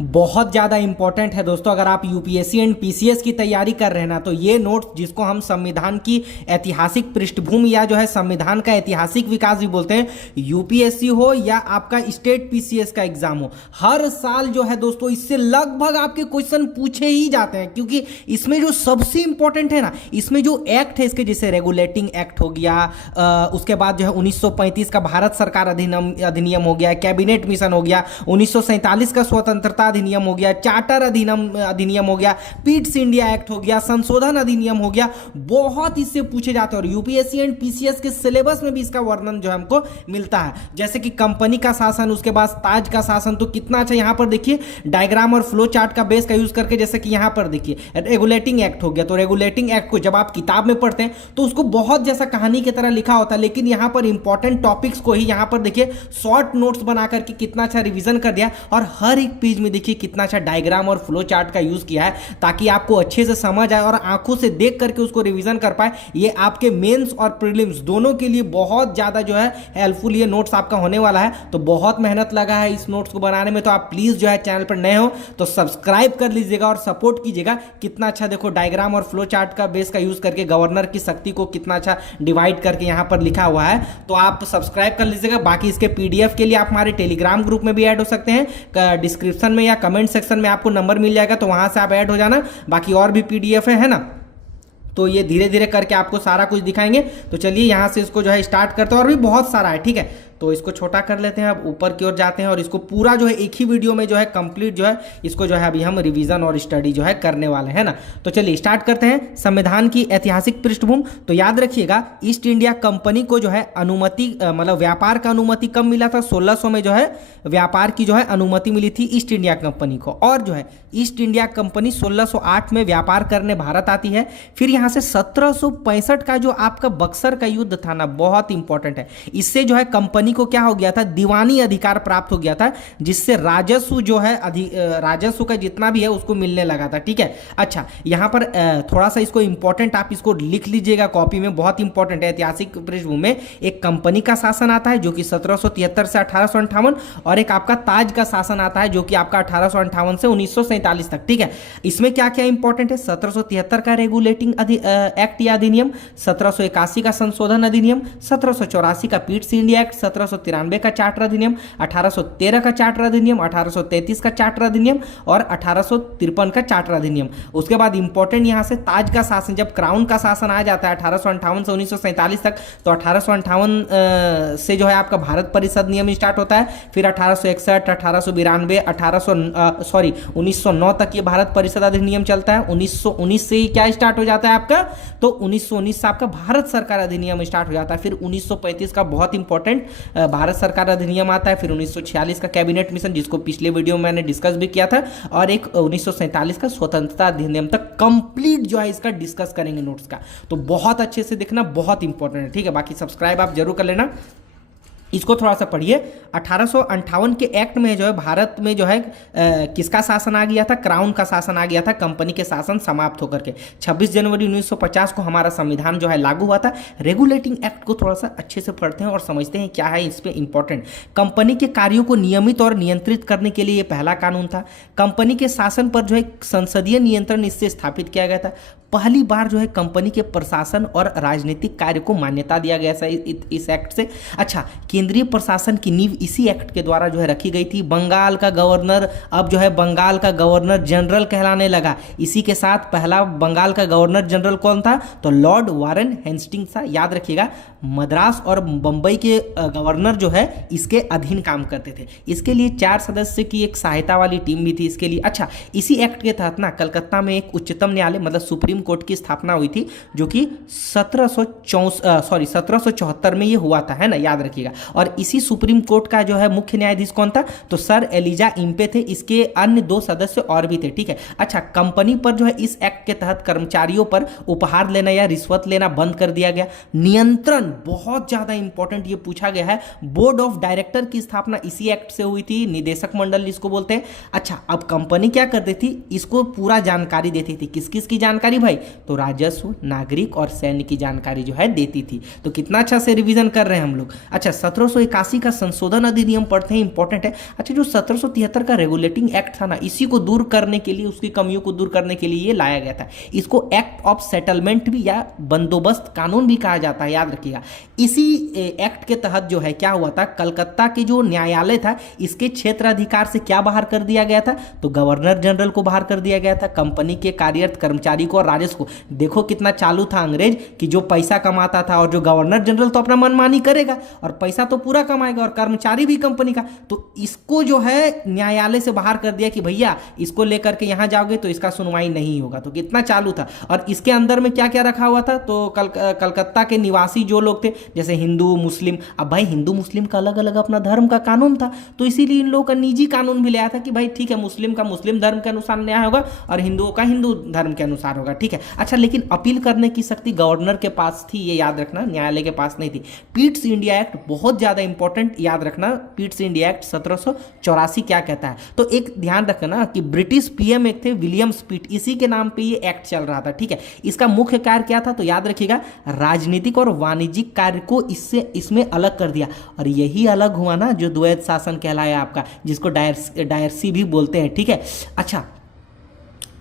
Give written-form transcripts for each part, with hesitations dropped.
बहुत ज़्यादा इंपॉर्टेंट है दोस्तों। अगर आप यूपीएससी एंड पीसीएस की तैयारी कर रहे हैं ना, तो ये नोट्स, जिसको हम संविधान की ऐतिहासिक पृष्ठभूमि या जो है संविधान का ऐतिहासिक विकास भी बोलते हैं, यूपीएससी हो या आपका स्टेट पीसीएस का एग्जाम हो, हर साल जो है दोस्तों इससे लगभग आपके क्वेश्चन पूछे ही जाते हैं। क्योंकि इसमें जो सबसे इंपॉर्टेंट है ना, इसमें जो एक्ट है इसके, जैसे रेगुलेटिंग एक्ट हो गया, उसके बाद जो है 1935 का भारत सरकार अधिनियम हो गया, कैबिनेट मिशन हो गया, 1947 का स्वतंत्रता अधिनियम हो गया, चार्टर अधिनियम हो गया, पिट्स इंडिया एक्ट हो गया, संशोधन अधिनियम हो गया, बहुत इससे पूछे जाते हैं। और यूपीएससी एंड पीसीएस के सिलेबस में भी इसका वर्णन जो है हमको मिलता है। जैसे कि कंपनी का शासन, उसके बाद ताज का शासन, तो कितना अच्छा यहां पर देखिए डायग्राम और फ्लो चार्ट का बेस का यूज करके, जैसे कि यहां पर देखिए रेगुलेटिंग एक्ट हो गया। तो रेगुलेटिंग एक्ट को जब आप किताब में पढ़ते हैं तो उसको बहुत जैसा कहानी की तरह लिखा होता है, लेकिन यहां पर इंपॉर्टेंट टॉपिक्स को ही यहां पर देखिए शॉर्ट नोट्स बना करके कितना अच्छा रिवीजन कर दिया। और हर एक पेज में देखिए कितना अच्छा डायग्राम और फ्लो चार्ट का यूज किया है, ताकि आपको अच्छे से समझ आए और आंखों से देख करके उसको रिवीजन कर पाए। ये आपके मेंस और प्रीलिम्स दोनों के लिए बहुत ज्यादा जो है हेल्पफुल ये नोट्स आपका होने वाला है। तो बहुत मेहनत लगा है इस नोट्स को बनाने में, तो आप प्लीज जो है चैनल पर नए हो तो सब्सक्राइब कर लीजिएगा और सपोर्ट कीजिएगा। कितना अच्छा देखो डायग्राम और फ्लो चार्ट का बेस का यूज करके गवर्नर की शक्ति को कितना अच्छा डिवाइड करके यहां पर लिखा हुआ है। तो आप सब्सक्राइब कर लीजिएगा। बाकी इसके पीडीएफ के लिए आप हमारे टेलीग्राम ग्रुप में भी ऐड हो सकते हैं, डिस्क्रिप्शन में या कमेंट सेक्शन में आपको नंबर मिल जाएगा, तो वहां से आप ऐड हो जाना। बाकी और भी पीडीएफ है ना, तो ये धीरे धीरे करके आपको सारा कुछ दिखाएंगे। तो चलिए यहां से इसको जो है स्टार्ट करते हैं, और भी बहुत सारा है, ठीक है। तो इसको छोटा कर लेते हैं, अब ऊपर की ओर जाते हैं और इसको पूरा जो है एक ही वीडियो में जो है कंप्लीट जो है इसको जो है अभी हम रिवीजन और स्टडी जो है करने वाले हैं ना। तो चलिए स्टार्ट करते हैं। संविधान की ऐतिहासिक पृष्ठभूमि, तो याद रखिएगा ईस्ट इंडिया कंपनी को जो है अनुमति, मतलब व्यापार का अनुमति कब मिला था? 1600 में जो है व्यापार की जो है अनुमति मिली थी ईस्ट इंडिया कंपनी को। और जो है ईस्ट इंडिया कंपनी 1608 में व्यापार करने भारत आती है। फिर यहां से 1765 का जो आपका बक्सर का युद्ध था ना, बहुत इंपॉर्टेंट है। इससे जो है कंपनी को क्या हो गया था? दीवानी अधिकार प्राप्त हो गया था, जिससे राजस्व जो है राजस्व का जितना भी है उसको मिलने लगा था, ठीक है। अच्छा, यहां पर थोड़ा सा इसको इंपॉर्टेंट आप इसको लिख लीजिएगा कॉपी में, बहुत इंपॉर्टेंट है। ऐतिहासिक पृष्ठभूमि में एक कंपनी का शासन आता है जो कि 1773 से 1858, और एक आपका ताज का शासन आता है जो कि आपका 1858 से 1947 तक, ठीक है। इसमें क्या क्या इंपॉर्टेंट है? 1773 का रेगुलेटिंग एक्ट या अधिनियम, 1781 का संशोधन अधिनियम, 1784 का पिट्स इंडिया एक्ट, 1793 का चार्टर अधिनियम, 1813 का चार्टर अधिनियम, 1833 का चार्टर अधिनियम और 1853 का चार्टर अधिनियम। उसके बाद इंपॉर्टेंट यहां से ताज का शासन, जब क्राउन का शासन आ जाता है 1858 से 1947 तक, तो 1858 से जो है आपका भारत परिषद नियम स्टार्ट होता है। फिर 1861, 1892, 1909 तक ये भारत परिषद अधिनियम चलता है। 1919 से ही क्या स्टार्ट हो जाता है आपका? तो 1919 से आपका भारत सरकार अधिनियम स्टार्ट हो जाता है। फिर 1935 का बहुत इंपॉर्टेंट भारत सरकार अधिनियम आता है। फिर 1946 का कैबिनेट मिशन, जिसको पिछले वीडियो में मैंने डिस्कस भी किया था, और एक 1947 का स्वतंत्रता अधिनियम तक कंप्लीट जो है इसका डिस्कस करेंगे नोट्स का। तो बहुत अच्छे से देखना, बहुत इंपॉर्टेंट है, ठीक है। बाकी सब्सक्राइब आप जरूर कर लेना। इसको थोड़ा सा पढ़िए। 1858 के एक्ट में जो है भारत में जो है किसका शासन आ गया था? क्राउन का शासन आ गया था। कंपनी के शासन समाप्त होकर के 26 जनवरी 1950 को हमारा संविधान जो है लागू हुआ था। रेगुलेटिंग एक्ट को थोड़ा सा अच्छे से पढ़ते हैं और समझते हैं क्या है इस पे इंपॉर्टेंट। कंपनी के कार्यों को नियमित और नियंत्रित करने के लिए ये पहला कानून था। कंपनी के शासन पर जो है संसदीय नियंत्रण इससे स्थापित किया गया था। पहली बार जो है कंपनी के प्रशासन और राजनीतिक कार्य को मान्यता दिया गया था इस एक्ट से। अच्छा, केंद्रीय प्रशासन की नींव इसी एक्ट के द्वारा जो है रखी गई थी। बंगाल का गवर्नर अब जो है बंगाल का गवर्नर जनरल कहलाने लगा। इसी के साथ पहला बंगाल का गवर्नर जनरल कौन था? तो लॉर्ड वारेन हेस्टिंग्स था। याद रखिएगा, मद्रास और बंबई के गवर्नर जो है इसके अधीन काम करते थे। इसके लिए 4 सदस्य की एक सहायता वाली टीम भी थी इसके लिए। अच्छा, इसी एक्ट के तहत ना कलकत्ता में एक उच्चतम न्यायालय मतलब सुप्रीम कोर्ट की स्थापना हुई थी, जो कि 1774 में ये हुआ था, है ना, याद रखिएगा। और इसी सुप्रीम कोर्ट का जो है मुख्य न्यायाधीश कौन था? तो सर एलिजा इम्पे थे। इसके अन्य 2 सदस्य और भी थे, ठीक है। अच्छा, कंपनी पर जो है इस एक्ट के तहत कर्मचारियों पर उपहार लेना या रिश्वत लेना बंद कर दिया गया। नियंत्रण बहुत ज्यादा इंपॉर्टेंट ये पूछा गया है। बोर्ड ऑफ डायरेक्टर की स्थापना इसी एक्ट से हुई थी, निदेशक मंडल इसको बोलते हैं। अच्छा, अब कंपनी क्या करती थी? इसको पूरा जानकारी देती थी। किस किस की जानकारी भाई? तो राजस्व, नागरिक और सैन्य की जानकारी जो है देती थी। तो कितना अच्छा से रिवीजन कर रहे हैं हम लोग। अच्छा, 17 1781 का संशोधन अधिनियम पढ़ते हैं, इंपॉर्टेंट है। अच्छा, जो 1773 का रेगुलेटिंग एक्ट था ना, इसी को दूर करने के लिए, उसकी कमियों को दूर करने के लिए ये लाया गया था। इसको एक्ट ऑफ सेटलमेंट भी या बंदोबस्त कानून भी कहा जाता है, याद रखिएगा। इसी एक्ट के तहत जो है क्या हुआ था, कलकत्ता के जो न्यायालय था इसके क्षेत्राधिकार से क्या बाहर कर दिया गया था, तो गवर्नर जनरल को बाहर कर दिया गया था। कंपनी के कार्यरत कर्मचारी को और राजस्व को, देखो कितना चालू था अंग्रेज कि जो पैसा कमाता था, और जो गवर्नर जनरल तो अपना मनमानी करेगा और पैसा तो पूरा कमाएगा, और कर्मचारी भी कंपनी का, तो इसको जो है न्यायालय से बाहर कर दिया कि भैया इसको लेकर के यहां जाओगे तो इसका सुनवाई नहीं होगा। तो कितना चालू था। और इसके अंदर में क्या क्या रखा हुआ था, तो कलकत्ता के निवासी जो लोग थे, जैसे हिंदू मुस्लिम, अब भाई हिंदू मुस्लिम का अलग अलग अपना धर्म का कानून था, तो इसीलिए इन लोगों का निजी कानून भी लाया था कि भाई ठीक है, मुस्लिम का मुस्लिम धर्म के अनुसार न्याय होगा और हिंदुओं का हिंदू धर्म के अनुसार होगा, ठीक है। अच्छा, लेकिन अपील करने की शक्ति गवर्नर के पास थी, ये याद रखना, न्यायालय के पास नहीं थी। पीट्स इंडिया एक्ट बहुत ज्यादा इंपॉर्टेंट, याद रखना। पीट्स इंडिया एक्ट 1784 क्या कहता है, तो एक ध्यान रखना कि ब्रिटिश पीएम एक थे विलियम पिट, इसी के नाम पे ये एक्ट चल रहा था, ठीक है। इसका मुख्य कार्य क्या था, तो याद रखिएगा, राजनीतिक और वाणिज्यिक कार्य को इसमें अलग कर दिया। और यही अलग हुआ ना जो द्वैध शासन कहलाया आपका, जिसको डायरसी भी बोलते हैं, ठीक है। अच्छा,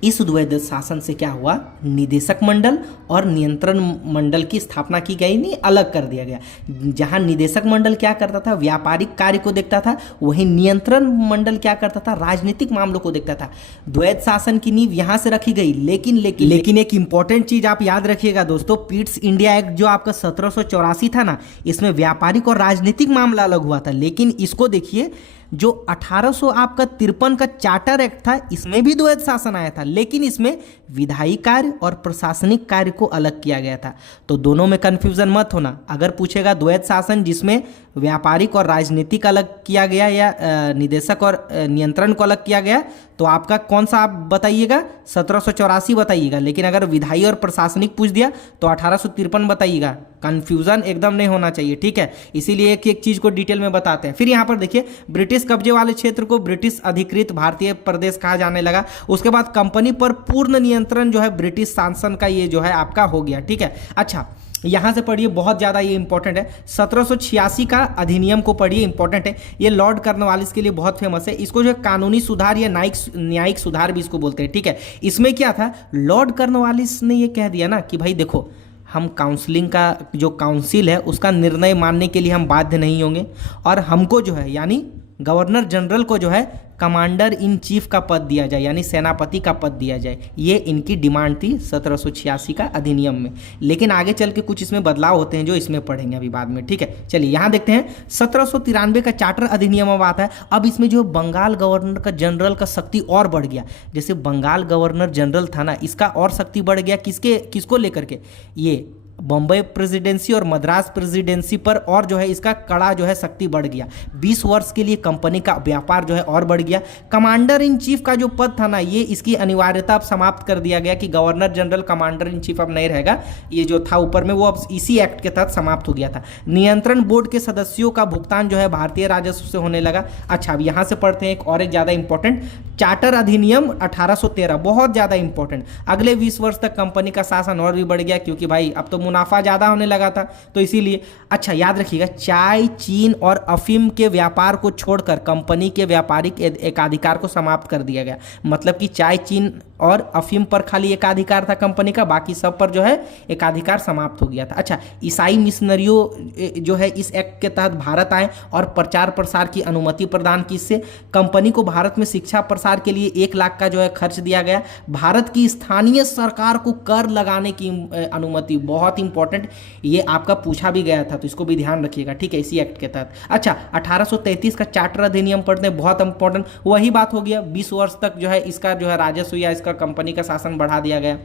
इस द्वैध शासन से क्या हुआ, निदेशक मंडल और नियंत्रण मंडल की स्थापना की गई, नहीं अलग कर दिया गया। जहां निदेशक मंडल क्या करता था, व्यापारिक कार्य को देखता था, वहीं नियंत्रण मंडल क्या करता था, राजनीतिक मामलों को देखता था। द्वैध शासन की नींव यहां से रखी गई। लेकिन एक इंपॉर्टेंट चीज आप याद रखिएगा दोस्तों, पीट्स इंडिया एक्ट जो आपका 1784 था ना, इसमें व्यापारिक और राजनीतिक मामला अलग हुआ था। लेकिन इसको देखिए, जो 1853 का चार्टर एक्ट था, इसमें भी द्वैध शासन आया था, लेकिन इसमें विधायी कार्य और प्रशासनिक कार्य को अलग किया गया था। तो दोनों में कंफ्यूजन मत होना। अगर पूछेगा द्वैध शासन जिसमें व्यापारिक और राजनीतिक अलग किया गया या निदेशक और नियंत्रण को अलग किया गया, तो आपका कौन सा आप बताइएगा, 1784 बताइएगा। लेकिन अगर विधायी और प्रशासनिक पूछ दिया तो 1853 बताइएगा। कंफ्यूजन एकदम नहीं होना चाहिए, ठीक है। इसीलिए एक एक चीज को डिटेल में बताते हैं। फिर यहाँ पर देखिए, ब्रिटिश कब्जे वाले क्षेत्र को ब्रिटिश अधिकृत भारतीय प्रदेश कहा जाने लगा। उसके बाद कंपनी पर पूर्ण नियंत्रण जो है ब्रिटिश शासन का ये जो है आपका हो गया, ठीक है। अच्छा, यहां से पढ़िए, बहुत ज्यादा ये इंपॉर्टेंट है। 1786 का अधिनियम को पढ़िए, इंपॉर्टेंट है। ये लॉर्ड कॉर्नवालिस के लिए बहुत फेमस है। इसको जो है कानूनी सुधार या न्यायिक सुधार भी इसको बोलते हैं, ठीक है। इसमें क्या था, लॉर्ड कॉर्नवालिस ने ये कह दिया ना कि भाई देखो, हम काउंसलिंग का जो काउंसिल है उसका निर्णय मानने के लिए हम बाध्य नहीं होंगे, और हमको जो है यानी गवर्नर जनरल को जो है कमांडर इन चीफ का पद दिया जाए, यानी सेनापति का पद दिया जाए। ये इनकी डिमांड थी 1786 का अधिनियम में। लेकिन आगे चल के कुछ इसमें बदलाव होते हैं जो इसमें पढ़ेंगे अभी बाद में, ठीक है। चलिए यहाँ देखते हैं, 1793 का चार्टर अधिनियम अब आता है। अब इसमें जो बंगाल गवर्नर का जनरल का शक्ति और बढ़ गया। जैसे बंगाल गवर्नर जनरल था ना, इसका और शक्ति बढ़ गया। किसको लेकर के, ये बम्बई प्रेसिडेंसी और मद्रास प्रेसिडेंसी पर, और जो है इसका कड़ा जो है शक्ति बढ़ गया। 20 वर्ष के लिए कंपनी का व्यापार जो है और बढ़ गया। कमांडर इन चीफ का जो पद था ना, ये इसकी अनिवार्यता अब समाप्त कर दिया गया कि governor general commander in chief अब नहीं रहेगा। ये जो था ऊपर में वो अब इसी एक्ट के तहत समाप्त हो गया था। नियंत्रण बोर्ड के सदस्यों का भुगतान जो है भारतीय राजस्व से होने लगा। अच्छा, अब यहाँ से पढ़ते हैं एक और एक ज्यादा इंपॉर्टेंट चार्टर अधिनियम 1813, बहुत ज्यादा इंपॉर्टेंट। अगले 20 वर्ष तक कंपनी का शासन और भी बढ़ गया, क्योंकि भाई अब तो मुनाफा ज्यादा होने लगा था, तो इसीलिए। अच्छा, याद रखिएगा, चाय, चीन और अफीम के व्यापार को छोड़कर कंपनी के व्यापारिक एकाधिकार को समाप्त कर दिया गया। मतलब कि चाय, चीन और अफीम पर खाली एकाधिकार था कंपनी का, बाकी सब पर जो है एकाधिकार समाप्त हो गया था। अच्छा, ईसाई मिशनरियों जो है इस एक्ट के तहत भारत आए और प्रचार प्रसार की अनुमति प्रदान की। इससे कंपनी को भारत में शिक्षा प्रसार के लिए 1 लाख का जो है खर्च दिया गया। भारत की स्थानीय सरकार को कर लगाने की अनुमति, बहुत इंपॉर्टेंट, ये आपका पूछा भी गया था, तो इसको भी ध्यान रखिएगा, ठीक है, इसी एक्ट के तहत। अच्छा, 1833 का चार्टर अधिनियम पढ़ते हैं, बहुत इंपॉर्टेंट। वही बात हो गया, 20 वर्ष तक जो है इसका जो है राजस्व या इसका कंपनी का शासन बढ़ा दिया गया।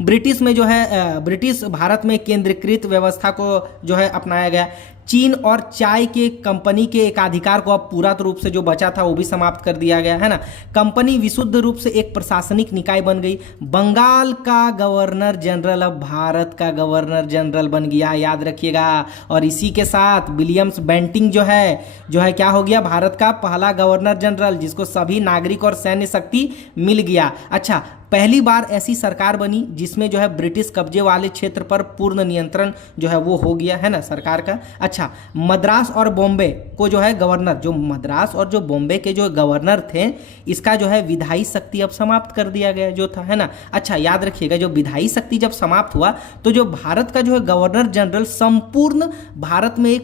ब्रिटिश में जो है ब्रिटिश भारत में केंद्रीकृत व्यवस्था को जो है अपनाया गया। चीन और चाय के कंपनी के एकाधिकार को अब पूरा रूप से जो बचा था वो भी समाप्त कर दिया गया है ना। कंपनी विशुद्ध रूप से एक प्रशासनिक निकाय बन गई। बंगाल का गवर्नर जनरल अब भारत का गवर्नर जनरल बन गया, याद रखिएगा। और इसी के साथ विलियम्स बेंटिंग जो है क्या हो गया, भारत का पहला गवर्नर जनरल, जिसको सभी नागरिक और सैन्य शक्ति मिल गया। अच्छा, पहली बार ऐसी सरकार बनी जिसमें जो है ब्रिटिश कब्जे वाले क्षेत्र पर पूर्ण नियंत्रण जो है वो हो गया है ना सरकार का। अच्छा, अच्छा, मद्रास और बॉम्बे को जो है गवर्नर, जो मद्रास और जो बॉम्बे के जो गवर्नर थे, इसका जो है विधायी शक्ति अब समाप्त कर दिया गया जो था, है ना। अच्छा, याद रखिएगा, जो विधायी शक्ति जब समाप्त हुआ तो जो भारत का जो है गवर्नर जनरल संपूर्ण भारत में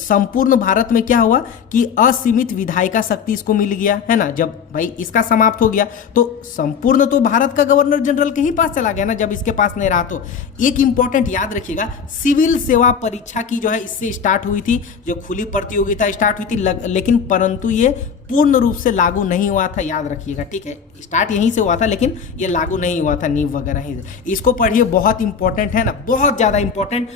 संपूर्ण भारत में क्या हुआ कि असीमित विधायिका शक्ति इसको मिल गया, है ना। जब भाई इसका समाप्त हो गया तो संपूर्ण तो भारत का गवर्नर जनरल के ही पास चला गया ना, जब इसके पास नहीं रहा। तो एक इंपॉर्टेंट याद रखिएगा, सिविल सेवा परीक्षा की जो है इससे स्टार्ट हुई थी, जो खुली प्रतियोगिता स्टार्ट हुई थी, लेकिन परंतु ये पूर्ण रूप से लागू नहीं हुआ था, याद रखिएगा, ठीक है। स्टार्ट यहीं से हुआ था लेकिन ये लागू नहीं हुआ था, नींव वगैरह ही। इसको पढ़िए, बहुत इंपॉर्टेंट है ना, बहुत ज्यादा इंपॉर्टेंट,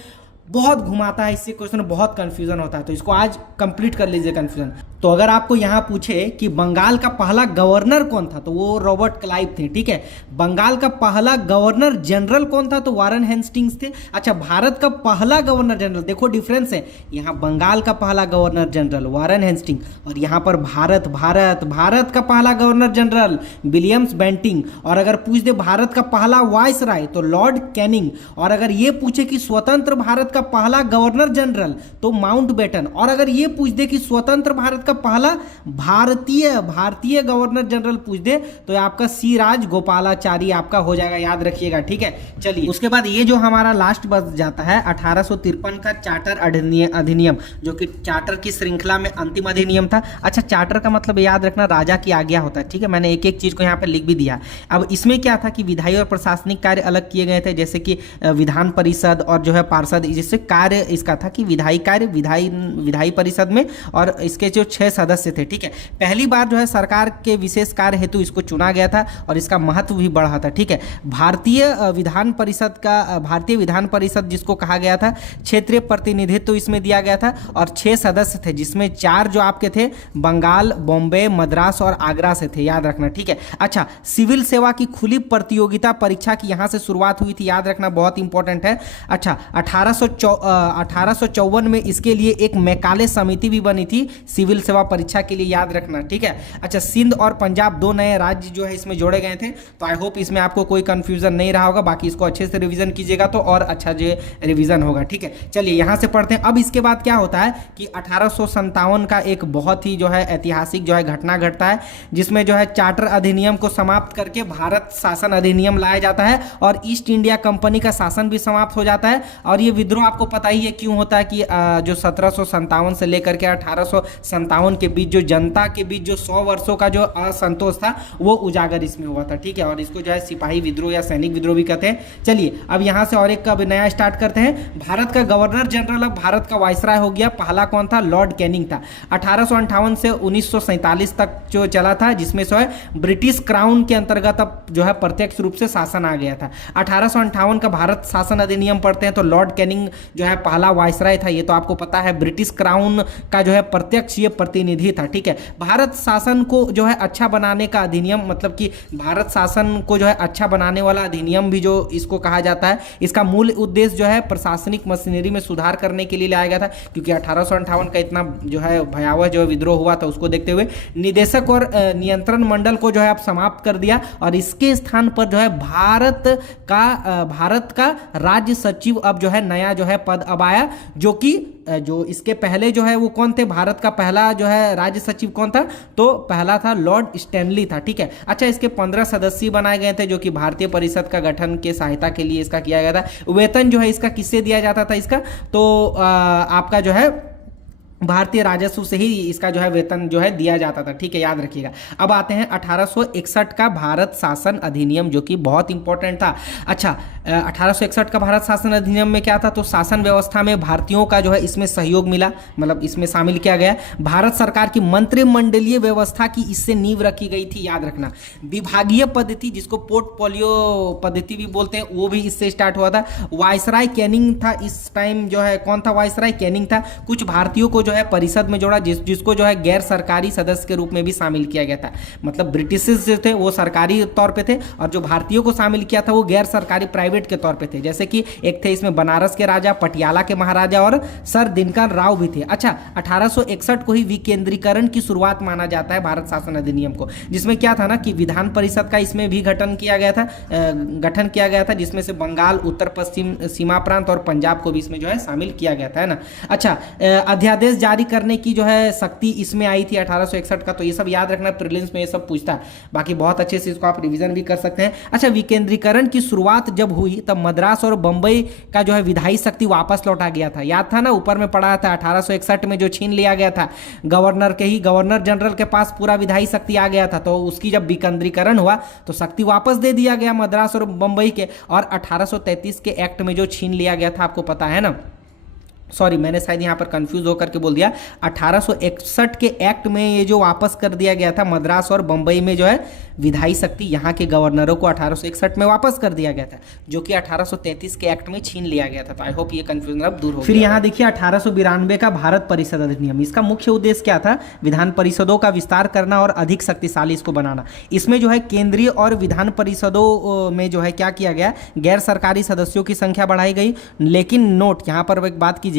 बहुत घुमाता है, इससे क्वेश्चन बहुत कंफ्यूजन होता है, तो इसको आज कंप्लीट कर लीजिए कंफ्यूजन। तो अगर आपको यहाँ पूछे कि बंगाल का पहला गवर्नर कौन था, तो वो रॉबर्ट क्लाइव थे, ठीक है। बंगाल का पहला गवर्नर जनरल कौन था, तो वारन हेस्टिंग्स थे। अच्छा, भारत का पहला गवर्नर जनरल, देखो डिफरेंस है, यहाँ बंगाल का पहला गवर्नर जनरल वारन हेस्टिंग, और यहाँ पर भारत का पहला गवर्नर जनरल विलियम्स बेंटिंग। और अगर पूछ दे भारत का पहला वाइस राय तो लॉर्ड कैनिंग। और अगर ये पूछे कि स्वतंत्र भारत का पहला गवर्नर जनरल तो माउंटबेटन। और अगर ये पूछ दे कि स्वतंत्र भारत का पहला भारतीय गवर्नर जनरल पूछ दे तो आपका सी राज गोपालाचारी आपका हो जाएगा, याद रखिएगा, ठीक है। चलिए, उसके बाद ये जो हमारा लास्ट बच जाता है 1853 का चार्टर अधिनियम, जो कि चार्टर की श्रृंखला में अंतिम अधिनियम था। अच्छा, चार्टर का मतलब याद रखना राजा की आज्ञा होता है, ठीक है। मैंने एक एक चीज को यहाँ पे लिख भी दिया। अब इसमें क्या था कि विधायी और प्रशासनिक कार्य अलग किए गए थे, जैसे कि विधान परिषद और जो है पार्षद, जिससे कार्य इसका था कि विधायी कार्य विधायी परिषद में, और इसके जो 6 सदस्य थे, ठीक है। पहली बार जो है सरकार के विशेष कार्य हेतु इसको चुना गया था और इसका महत्व भी बढ़ा था, ठीक है। भारतीय विधान परिषद जिसको कहा गया था, क्षेत्रीय प्रतिनिधित्व इसमें दिया गया था, और 6 सदस्य थे, जिसमें 4 जो आपके थे बंगाल, बॉम्बे, मद्रास और आगरा से थे, याद रखना, ठीक है। अच्छा, सिविल सेवा की खुली प्रतियोगिता परीक्षा की यहां से शुरुआत हुई थी, याद रखना, बहुत इंपॉर्टेंट है। अच्छा, 1854 में इसके लिए एक मैकाले समिति भी बनी थी सिविल सेवा परीक्षा के लिए, याद रखना, ठीक है। अच्छा, सिंध और पंजाब 2 नए राज्य जो है इसमें जोड़े गए थे। तो आई होप इसमें आपको कोई कंफ्यूजन नहीं रहा होगा, बाकी इसको अच्छे से रिवीजन कीजिएगा तो और अच्छा जो रिवीजन होगा, ठीक है। चलिए यहां से पढ़ते हैं। अब इसके बाद क्या होता है कि 1857 का एक बहुत ही जो है ऐतिहासिक जो है घटना घटता है, जिसमें जो है चार्टर अधिनियम को समाप्त करके भारत शासन अधिनियम लाया जाता है और ईस्ट इंडिया कंपनी का शासन भी समाप्त हो जाता है। और ये विद्रोह आपको पता ही है क्यों होता है कि जो 1757 से लेकर के 1857 के बीच जो जनता के बीच जो 100 वर्षों का जो असंतोष था वो उजागर इसमें हुआ था, ठीक है। और इसको जो है सिपाही विद्रोह या सैनिक विद्रोह भी कहते हैं। चलिए अब यहाँ से और एक का नया स्टार्ट करते हैं। भारत का गवर्नर जनरल अब भारत का वायसराय हो गया। पहला कौन था? लॉर्ड कैनिंग था। 1858 से 1947 तक जो चला था, जिसमें जो है ब्रिटिश क्राउन के अंतर्गत अब जो है प्रत्यक्ष रूप से शासन आ गया था। 1858 का भारत शासन अधिनियम पढ़ते हैं तो लॉर्ड कैनिंग जो है पहला वायसराय था। ये तो आपको पता है, ब्रिटिश क्राउन का जो है प्रत्यक्ष ये प्रतिनिधि था, ठीक है। भारत शासन को जो है अच्छा बनाने का अधिनियम, मतलब कि भारत शासन को जो है अच्छा बनाने वाला अधिनियम भी जो इसको कहा जाता है। इसका मूल उद्देश्य जो है प्रशासनिक मशीनरी में सुधार करने के लिए लाया गया था, क्योंकि 1858 का इतना जो है भयावह जो विद्रोह हुआ था, उसको देखते हुए निदेशक और नियंत्रण मंडल को जो है आप समाप्त कर दिया और इसके स्थान पर जो है भारत का राज्य सचिव अब जो है नया जो है पद अब आया, जो कि जो इसके पहले जो है वो कौन थे? भारत का पहला जो है राज्य सचिव कौन था? तो पहला था लॉर्ड स्टैनली था, ठीक है। अच्छा, इसके 15 सदस्य बनाए गए थे, जो कि भारतीय परिषद का गठन के सहायता के लिए इसका किया गया था। वेतन जो है इसका किससे दिया जाता था? इसका तो आपका जो है भारतीय राजस्व से ही इसका जो है वेतन जो है दिया जाता था, ठीक है, याद रखिएगा। अब आते हैं 1861 का भारत शासन अधिनियम, जो कि बहुत इंपॉर्टेंट था। अच्छा, 1861 का भारत शासन अधिनियम में क्या था? तो शासन व्यवस्था में भारतीयों का जो है इसमें सहयोग मिला, मतलब इसमें शामिल किया गया। भारत सरकार की मंत्रिमंडलीय व्यवस्था की इससे नींव रखी गई थी, याद रखना। विभागीय पद्धति, जिसको पोर्टफोलियो पद्धति भी बोलते हैं, वो भी इससे स्टार्ट हुआ था। वायसराय कैनिंग था इस टाइम जो है, कौन था वायसराय? कैनिंग था। कुछ भारतीयों को जो है परिषद में जोड़ा, जिसको जो है गैर सरकारी सदस्य के रूप में भी शामिल किया गया था। मतलब ब्रिटिश जो थे वो सरकारी तौर पे थे और जो भारतीयों को शामिल किया था वो गैर सरकारी प्राइवेट के तौर पे थे। जैसे कि एक थे इसमें बनारस के राजा, पटियाला के महाराजा और सर दिनकर राव भी थे। अच्छा, 1861 को ही विकेंद्रीकरण की शुरुआत माना जाता है भारत शासन अधिनियम को, जिसमें क्या था ना कि विधान परिषद का इसमें भी गठन किया गया था, जिसमें से बंगाल, उत्तर पश्चिम सीमा प्रांत और पंजाब को भी इसमें जो है शामिल किया गया था, है ना। अच्छा, अध्यादेश जारी करने की जो है शक्ति इसमें आई थी 1861 का, तो ये सब याद रखना, प्रीलिम्स में ये सब पूछता है। बाकी बहुत अच्छे से इसको आप रिवीजन भी कर सकते हैं। अच्छा, विकेंद्रीकरण की शुरुआत जब हुई तब मद्रास और बंबई का जो है विधायी शक्ति वापस लौटा गया था। याद था ना, ऊपर में पढ़ा था 1861 में जो छीन लिया गया था, गवर्नर जनरल के पास पूरा विधायी शक्ति आ गया था, तो उसकी जब विकेंद्रीकरण हुआ तो शक्ति वापस दे दिया गया मद्रास और बंबई के, और 1833 के एक्ट में जो छीन लिया गया था, आपको पता है ना। सॉरी, मैंने शायद यहाँ पर कंफ्यूज होकर के बोल दिया। 1861 के एक्ट में ये जो वापस कर दिया गया था, मद्रास और बंबई में जो है विधायी शक्ति यहाँ के गवर्नरों को 1861 में वापस कर दिया गया था, जो कि 1833 के एक्ट में छीन लिया गया था। तो आई होप ये कंफ्यूजन अब दूर हो गया। फिर यहाँ देखिए 1892 का भारत परिषद अधिनियम, इसका मुख्य उद्देश्य क्या था? विधान परिषदों का विस्तार करना और अधिक शक्तिशाली इसको बनाना। इसमें जो है केंद्रीय और विधान परिषदों में जो है क्या किया गया, गैर सरकारी सदस्यों की संख्या बढ़ाई गई। लेकिन नोट यहाँ पर एक बात कीजिएगा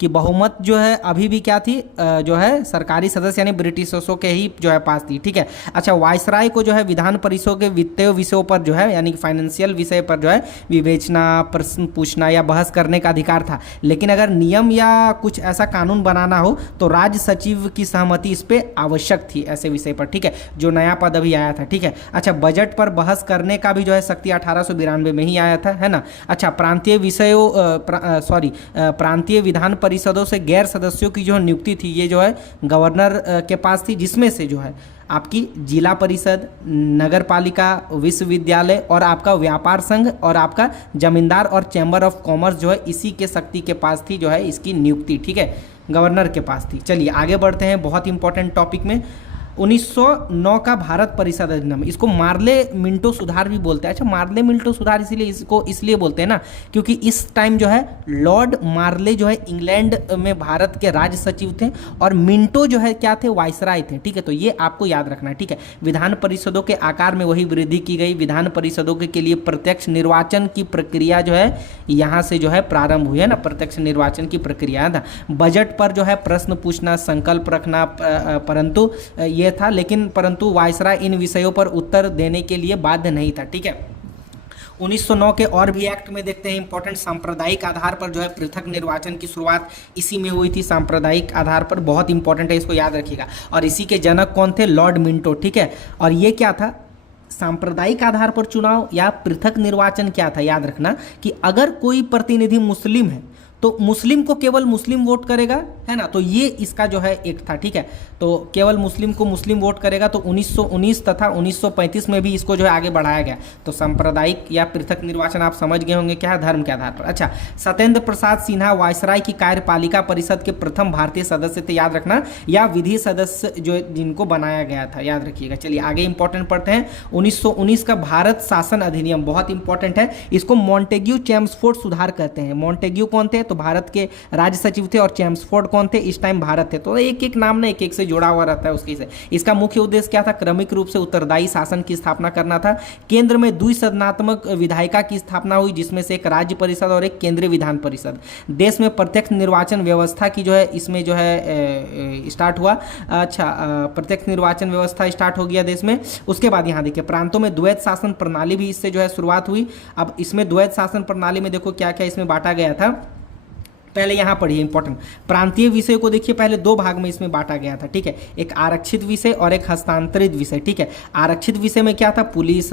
कि बहुमत जो है अभी भी क्या थी, जो है सरकारी सदस्य यानी ब्रिटिशर्सों के ही जो है पास थी, ठीक है। अच्छा, वायसराय को जो है विधान परिषदों के वित्तीय विषयों पर जो है यानी फाइनेंशियल विषय पर जो है विवेचना, प्रश्न पूछना या बहस करने का अधिकार था। लेकिन अगर नियम या कुछ ऐसा कानून बनाना हो तो राज्य सचिव की सहमति इस पे आवश्यक थी ऐसे विषय पर, ठीक है, जो नया पद अभी आया था, ठीक है। अच्छा, बजट पर बहस करने का भी जो है शक्ति 1892 में ही आया था, है ना। अच्छा, प्रांतीय विधान परिषदों से गैर सदस्यों की जो नियुक्ति थी ये जो है गवर्नर के पास थी, जिसमें से जो है आपकी जिला परिषद, नगर पालिका, विश्वविद्यालय और आपका व्यापार संघ और आपका जमींदार और चैम्बर ऑफ कॉमर्स जो है इसी के शक्ति के पास थी, जो है इसकी नियुक्ति, ठीक है, गवर्नर के पास थी। चलिए आगे बढ़ते हैं बहुत इंपॉर्टेंट टॉपिक में। 1909 का भारत परिषद अधिनियम, इसको मार्ले मिंटो सुधार भी बोलते हैं। अच्छा, मार्ले मिंटो सुधार इसलिए बोलते हैं ना क्योंकि इस टाइम जो है लॉर्ड मार्ले जो है इंग्लैंड में भारत के राज्य सचिव थे और मिंटो जो है क्या थे, वायसराय थे, ठीक है। तो ये आपको याद रखना है, ठीक है। विधान परिषदों के आकार में वही वृद्धि की गई। विधान परिषदों के लिए प्रत्यक्ष निर्वाचन की प्रक्रिया जो है यहाँ से जो है प्रारंभ हुई, है ना, प्रत्यक्ष निर्वाचन की प्रक्रिया था। बजट पर जो है प्रश्न पूछना, संकल्प रखना, परंतु वायसराय इन विषयों पर उत्तर देने के लिए बाध्य नहीं था, ठीक है। 1909 के और भी एक्ट में देखते हैं इंपॉर्टेंट, सांप्रदायिक आधार पर जो है पृथक निर्वाचन की शुरुआत इसी में हुई थी। सांप्रदायिक आधार पर बहुत इंपॉर्टेंट है, इसको याद रखिएगा। और इसी के जनक कौन थे? लॉर्ड मिंटो, ठीक है। और ये क्या था, सांप्रदायिक आधार पर चुनाव या पृथक निर्वाचन क्या था, याद रखना कि अगर कोई प्रतिनिधि मुस्लिम है तो मुस्लिम को केवल मुस्लिम वोट करेगा, है ना। तो ये इसका जो है एक था, ठीक है। तो केवल मुस्लिम को मुस्लिम वोट करेगा। तो 1919 तथा 1935 में भी इसको जो है आगे बढ़ाया गया। तो सांप्रदायिक या पृथक निर्वाचन आप समझ गए होंगे क्या है, धर्म के आधार पर। अच्छा, सत्येंद्र प्रसाद सिन्हा वायसराय की कार्यपालिका परिषद के प्रथम भारतीय सदस्य थे, याद रखना, या विधि सदस्य जो जिनको बनाया गया था, याद रखिएगा। चलिए आगे इंपॉर्टेंट पढ़ते हैं। 1919 का भारत शासन अधिनियम बहुत इंपॉर्टेंट है। इसको मॉन्टेग्यू चेम्सफोर्ड सुधार कहते हैं। मॉन्टेग्यू कौन थे? तो भारत के राज्य सचिव थे। और चेम्सफोर्ड कौन थे? इस टाइम भारत थे। तो एक एक नाम ना एक एक से जुड़ा हुआ रहता है उसकी से। इसका मुख्य उद्देश्य क्या था? क्रमिक रूप से उत्तरदायी शासन की स्थापना करना था। केंद्र में द्विसदनात्मक विधायिका की स्थापना हुई, जिसमें से एक राज्य परिषद और एक केंद्रीय विधान परिषद। देश में प्रत्यक्ष निर्वाचन व्यवस्था की जो है इसमें जो है स्टार्ट हुआ। अच्छा, प्रत्यक्ष निर्वाचन व्यवस्था स्टार्ट हो गया देश में। उसके बाद यहाँ देखिए प्रांतों में द्वैत शासन प्रणाली भी इससे जो है शुरुआत हुई। अब इसमें द्वैत शासन प्रणाली में देखो क्या क्या इसमें बांटा गया था। पहले यहाँ पढ़िए इंपॉर्टेंट, प्रांतीय विषय को देखिए पहले दो भाग में इसमें बांटा गया था, ठीक है। एक आरक्षित विषय और एक हस्तांतरित विषय, ठीक है। आरक्षित विषय में क्या था? पुलिस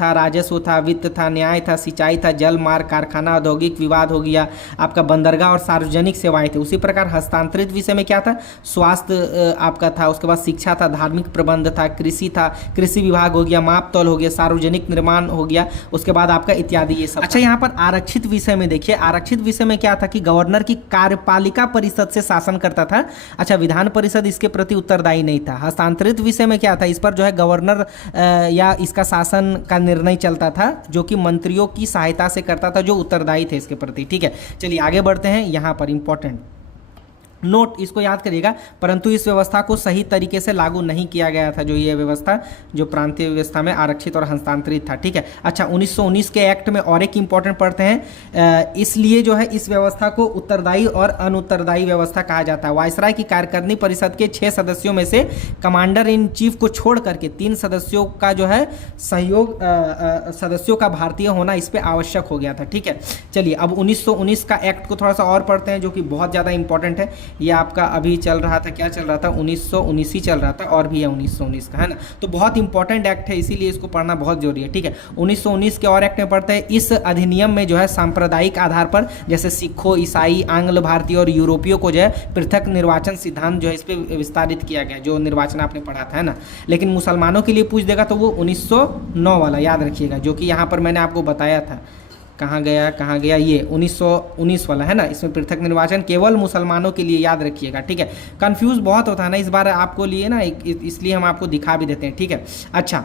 था, राजस्व था, वित्त था, न्याय था, सिंचाई था, जल मार्ग, कारखाना, औद्योगिक विवाद हो गया, आपका बंदरगाह और सार्वजनिक सेवाएं थे। उसी प्रकार हस्तांतरित विषय में क्या था? स्वास्थ्य आपका था, उसके बाद शिक्षा था, धार्मिक प्रबंध था, कृषि था, कृषि विभाग हो गया, माप तौल हो गया, सार्वजनिक निर्माण हो गया, उसके बाद आपका इत्यादि ये सब। अच्छा, यहाँ पर आरक्षित विषय में देखिए, आरक्षित विषय में क्या था कि गवर्नर की कार्यपालिका परिषद से शासन करता था। अच्छा, विधान परिषद इसके प्रति उत्तरदायी नहीं था। हस्तांतरित विषय में क्या था? इस पर जो है गवर्नर या इसका शासन का निर्णय चलता था, जो कि मंत्रियों की सहायता से करता था, जो उत्तरदायी थे इसके प्रति, ठीक है। चलिए आगे बढ़ते हैं। यहाँ पर इंपॉर्टेंट नोट, इसको याद करिएगा, परंतु इस व्यवस्था को सही तरीके से लागू नहीं किया गया था, जो ये व्यवस्था जो प्रांतीय व्यवस्था में आरक्षित और हस्तांतरित था। ठीक है, अच्छा 1919 के एक्ट में और एक इंपॉर्टेंट पढ़ते हैं, इसलिए जो है इस व्यवस्था को उत्तरदायी और अनुत्तरदायी व्यवस्था कहा जाता है। वायसराय की कार्यकारिणी परिषद के 6 सदस्यों में से कमांडर इन चीफ को छोड़ करके 3 सदस्यों का जो है सहयोग, सदस्यों का भारतीय होना इस पर आवश्यक हो गया था। ठीक है, चलिए अब 1919 का एक्ट को थोड़ा सा और पढ़ते हैं, जो कि बहुत ज़्यादा इंपॉर्टेंट है। ये आपका अभी चल रहा था, क्या चल रहा था, 1919 ही चल रहा था, और भी है 1919 का, है ना, तो बहुत इंपॉर्टेंट एक्ट है, इसीलिए इसको पढ़ना बहुत जरूरी है। ठीक है, 1919 के और एक्ट में पढ़ते हैं, इस अधिनियम में जो है सांप्रदायिक आधार पर जैसे सिखों, ईसाई, आंग्ल भारतीय और यूरोपियों को जो है पृथक निर्वाचन सिद्धांत जो है इस पर विस्तारित किया गया, जो निर्वाचन आपने पढ़ा था, है ना। लेकिन मुसलमानों के लिए पूछ देगा तो वो 1909 वाला याद रखिएगा, जो कि यहाँ पर मैंने आपको बताया था, कहाँ गया, ये 1919 वाला है ना, इसमें पृथक निर्वाचन केवल मुसलमानों के लिए, याद रखिएगा। ठीक है, कंफ्यूज बहुत होता है ना, इस बार आपको लिए ना, इसलिए हम आपको दिखा भी देते हैं। ठीक है, अच्छा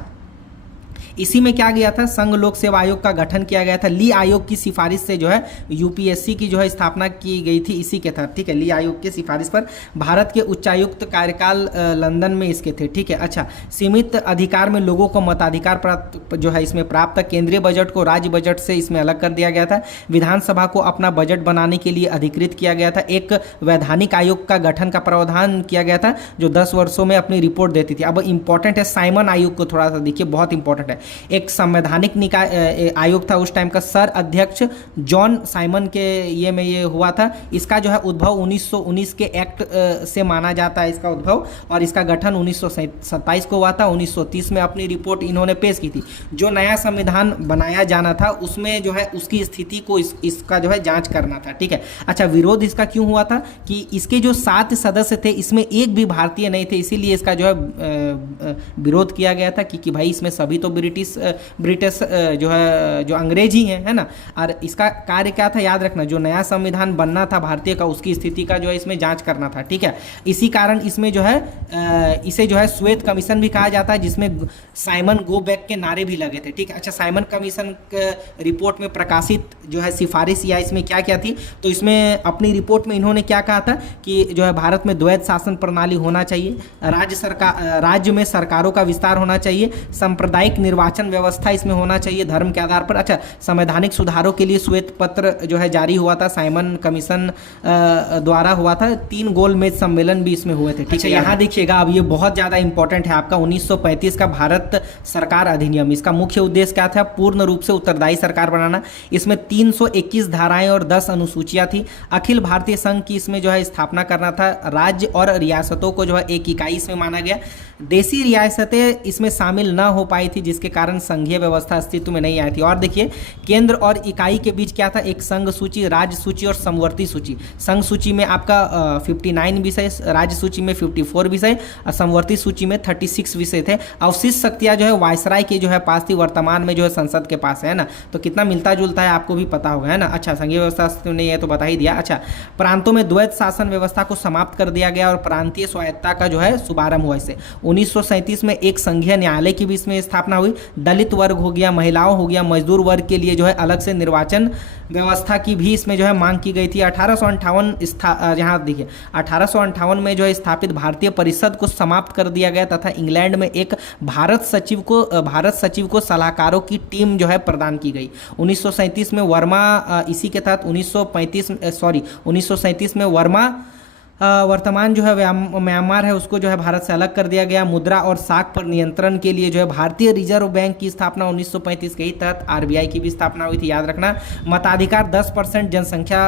इसी में क्या गया था, संघ लोक सेवा आयोग का गठन किया गया था। ली आयोग की सिफारिश से जो है यूपीएससी की जो है स्थापना की गई थी इसी के तहत। ठीक है, ली आयोग की सिफारिश पर भारत के उच्चायुक्त कार्यकाल लंदन में इसके थे। ठीक है, अच्छा सीमित अधिकार में लोगों को मताधिकार प्राप्त जो है इसमें प्राप्त, केंद्रीय बजट को राज्य बजट से इसमें अलग कर दिया गया था। विधानसभा को अपना बजट बनाने के लिए अधिकृत किया गया था। एक वैधानिक आयोग का गठन का प्रावधान किया गया था, जो 10 वर्षों में अपनी रिपोर्ट देती थी। अब इंपॉर्टेंट है साइमन आयोग को थोड़ा सा देखिए, बहुत इंपॉर्टेंट है। एक संवैधानिक निकाय आयोग था उस टाइम का, सर अध्यक्ष जॉन साइमन के ये में ये हुआ था। इसका जो है उद्भव 1919 के एक्ट से माना जाता है इसका उद्भव, और इसका गठन 1927 को हुआ था। 1930 में अपनी रिपोर्ट इन्होंने पेश की थी। जो नया संविधान बनाया जाना था उसमें जो है उसकी स्थिति को इसका जो है जांच करना था। ठीक है, अच्छा विरोध इसका क्यों हुआ था कि इसके जो 7 सदस्य थे इसमें एक भी भारतीय नहीं थे, इसीलिए इसका जो है विरोध किया गया था कि भाई इसमें सभी तो ब्रिटिश जो है जो अंग्रेजी है ना। और इसका कार्य क्या था, याद रखना, जो नया संविधान बनना था भारतीय का उसकी स्थिति का जो है इसमें जांच करना था। ठीक है, इसी कारण इसमें जो है इसे जो है श्वेत कमीशन भी कहा जाता है, जिसमें साइमन गो बैक के नारे भी लगे थे। ठीक है, अच्छा साइमन कमीशन रिपोर्ट में प्रकाशित जो है सिफारिश या इसमें क्या क्या थी, तो इसमें अपनी रिपोर्ट में इन्होंने क्या कहा था कि जो है भारत में द्वैत शासन प्रणाली होना चाहिए, राज्य में सरकारों का विस्तार होना चाहिए, सांप्रदायिक निर्वाचन व्यवस्था इसमें होना चाहिए धर्म के आधार पर। अच्छा संवैधानिक सुधारों के लिए श्वेत पत्र जो है जारी हुआ था, साइमन कमीशन द्वारा हुआ था। 3 गोलमेज सम्मेलन भी इसमें हुए थे। ठीक है, यहाँ देखिएगा, अब ये बहुत ज़्यादा इंपॉर्टेंट है आपका 1935 का भारत सरकार अधिनियम। इसका मुख्य उद्देश्य क्या था, पूर्ण रूप से उत्तरदायी सरकार बनाना। इसमें 321 धाराएं और 10 अनुसूचियां थी। अखिल भारतीय संघ की इसमें जो है स्थापना करना था। राज्य और रियासतों को जो है एक इकाई इसमें माना गया। देसी रियासतें इसमें शामिल न हो पाई थी, जिसके कारण संघीय व्यवस्था अस्तित्व में नहीं आई थी। और देखिए केंद्र और इकाई के बीच क्या था, एक संघ सूची, राज्य सूची और समवर्ती सूची। संघ सूची में आपका 59 विषय, राज्य सूची में 54 विषय और समवर्ती सूची में 36 विषय थे। अवशिष्ट शक्तियां जो है वायसराय के जो है पास थी, वर्तमान में जो है संसद के पास है ना, तो कितना मिलता जुलता है आपको भी पता होगा, है ना। अच्छा संघीय व्यवस्था अस्तित्व नहीं है तो बता ही दिया। अच्छा प्रांतों में द्वैत शासन व्यवस्था को समाप्त कर दिया गया और प्रांतीय स्वायत्ता का जो है शुभारंभ हुआ। इसे 1937 में एक संघीय न्यायालय की भी इसमें स्थापना हुई। दलित वर्ग हो गया, महिलाओं हो गया, मजदूर वर्ग के लिए जो है अलग से निर्वाचन व्यवस्था की भी इसमें जो है मांग की गई थी। 1858 यहाँ देखिए 1858 में जो है स्थापित भारतीय परिषद को समाप्त कर दिया गया तथा इंग्लैंड में एक भारत सचिव को सलाहकारों की टीम जो है प्रदान की गई। 1937 में वर्मा इसी के तहत 1937 में वर्मा वर्तमान जो है म्यांमार है उसको जो है भारत से अलग कर दिया गया। मुद्रा और साख पर नियंत्रण के लिए जो है भारतीय रिजर्व बैंक की स्थापना 1935 के ही तहत आरबीआई की भी स्थापना हुई थी, याद रखना। मताधिकार 10% जनसंख्या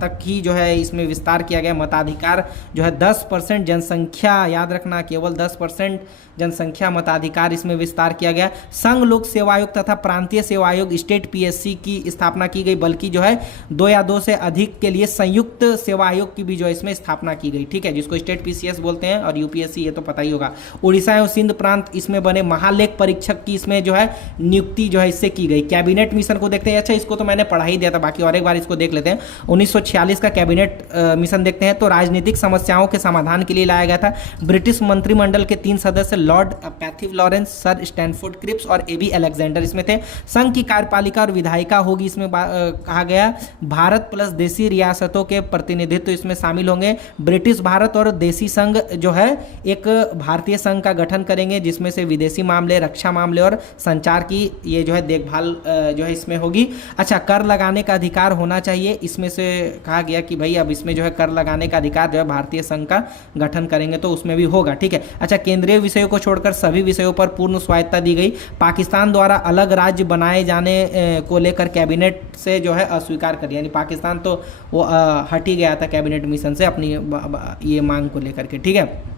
तक ही जो है इसमें विस्तार किया गया। मताधिकार जो है 10% जनसंख्या, याद रखना, केवल 10% जनसंख्या मताधिकार इसमें विस्तार किया गया। संघ लोक सेवा आयोग तथा प्रांतीय सेवा आयोग स्टेट पीएससी की स्थापना की गई, बल्कि जो है 2 या 2 से अधिक के लिए संयुक्त सेवा आयोग की भी जो है इसमें स्थापना की गई। ठीक है, जिसको स्टेट पीसीएस बोलते हैं और यूपीएससी ये तो पता ही होगा। उड़ीसा एवं सिंध प्रांत इसमें बने महालेख परीक्षक की इसमें जो है नियुक्ति जो है इससे की गई। कैबिनेट मिशन को देखते हैं। अच्छा इसको तो मैंने पढ़ा ही दिया था, बाकी और एक बार इसको देख लेते हैं। 1946 का कैबिनेट मिशन देखते हैं तो राजनीतिक समस्याओं के समाधान के लिए लाया गया था। ब्रिटिश मंत्रिमंडल के 3 सदस्य lord Pethick Lawrence, sir Stafford Cripps और एबी अलेक्जेंडर इसमें थे। संघ की कार्यपालिका और विधायिका होगी इसमें कहा गया। भारत प्लस देशी रियासतों के प्रतिनिधित्व इसमें शामिल होंगे। ब्रिटिश भारत और देसी संघ जो है एक भारतीय संघ का गठन करेंगे, जिसमें से विदेशी मामले, रक्षा मामले और संचार की ये जो है देखभाल जो है इसमें होगी। अच्छा, कर लगाने का अधिकार होना चाहिए, इसमें से कहा गया कि भाई अब इसमें जो है कर लगाने का अधिकार जो है भारतीय संघ का गठन करेंगे तो उसमें भी होगा, ठीक है। अच्छा, केंद्रीय विषयों को छोड़कर सभी विषयों पर पूर्ण स्वायत्तता दी गई। पाकिस्तान द्वारा अलग राज्य बनाए जाने को लेकर कैबिनेट से जो है अस्वीकार कर, यानी पाकिस्तान तो वो हट ही गया था कैबिनेट मिशन से अपनी ये मांग को लेकर के, ठीक है।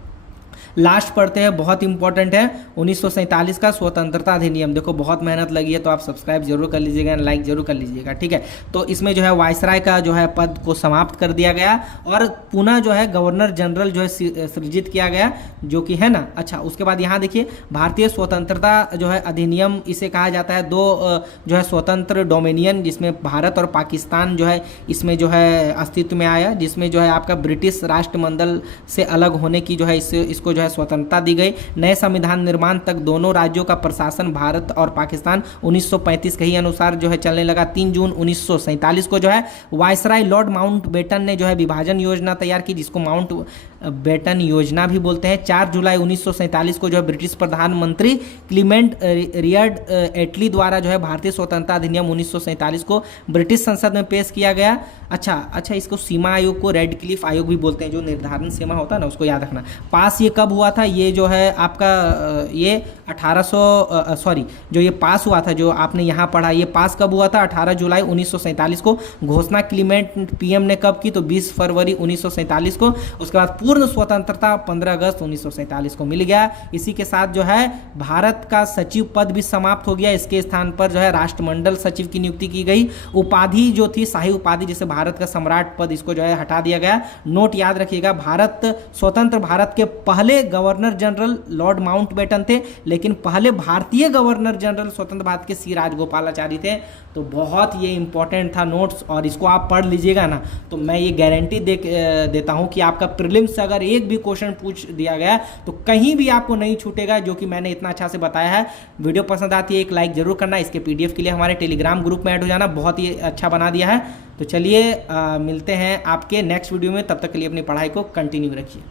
लास्ट पढ़ते हैं, बहुत इंपॉर्टेंट है, 1947 का स्वतंत्रता अधिनियम। देखो बहुत मेहनत लगी है तो आप सब्सक्राइब जरूर कर लीजिएगा, लाइक जरूर कर लीजिएगा, ठीक है। तो इसमें जो है वायसराय का जो है पद को समाप्त कर दिया गया और पुनः जो है गवर्नर जनरल जो है सृजित किया गया, जो कि है ना। अच्छा, उसके बाद यहाँ देखिए भारतीय स्वतंत्रता जो है अधिनियम, इसे कहा जाता है दो जो है स्वतंत्र डोमिनियन, जिसमें भारत और पाकिस्तान जो है इसमें जो है अस्तित्व में आया, जिसमें जो है आपका ब्रिटिश राष्ट्रमंडल से अलग होने की जो है इसको जो है स्वतंत्रता दी गई। नए संविधान निर्माण तक दोनों राज्यों का प्रशासन भारत और पाकिस्तान 1935 के ही अनुसार जो है चलने लगा। 3 जून 1947 को जो है वायसराय लॉर्ड माउंटबेटन ने जो है विभाजन योजना तैयार की, जिसको माउंट बेटन योजना भी बोलते हैं। 4 जुलाई 1947 को जो है ब्रिटिश प्रधानमंत्री क्लीमेंट रियर्ड एटली द्वारा जो है भारतीय स्वतंत्रता अधिनियम 1947 को ब्रिटिश संसद में पेश किया गया। अच्छा, इसको सीमा आयोग को रेड क्लिफ आयोग भी बोलते हैं, जो निर्धारण सीमा होता है ना, उसको याद रखना। पास ये कब हुआ था? ये जो है आपका ये 1800 सॉरी, जो ये पास हुआ था जो आपने यहाँ पढ़ा, ये पास कब हुआ था? 18 जुलाई 1947 को। घोषणा क्लीमेंट पीएम ने कब की? तो 20 फरवरी 1947 को। उसके बाद पूर्ण स्वतंत्रता 15 अगस्त 1947 को मिल गया। इसी के साथ जो है भारत का सचिव पद भी समाप्त हो गया। इसके स्थान पर जो है राष्ट्रमंडल सचिव की नियुक्ति की गई। उपाधि जो थी शाही उपाधि, जैसे भारत का सम्राट पद, इसको जो है हटा दिया गया। नोट याद रखिएगा, भारत स्वतंत्र भारत के पहले गवर्नर जनरल लॉर्ड माउंटबेटन थे, लेकिन पहले भारतीय गवर्नर जनरल स्वतंत्र भारत के सी राजगोपालाचारी थे। तो बहुत ये इंपॉर्टेंट था नोट्स, और इसको आप पढ़ लीजिएगा ना, तो मैं ये गारंटी देता हूं कि आपका प्रीलिम्स से अगर एक भी क्वेश्चन पूछ दिया गया तो कहीं भी आपको नहीं छूटेगा, जो कि मैंने इतना अच्छा से बताया है। वीडियो पसंद आती है एक लाइक जरूर करना। इसके पीडीएफ के लिए हमारे टेलीग्राम ग्रुप में ऐड हो जाना, बहुत ही अच्छा बना दिया है। तो चलिए मिलते हैं आपके नेक्स्ट वीडियो में, तब तक के लिए अपनी पढ़ाई को कंटिन्यू रखिए।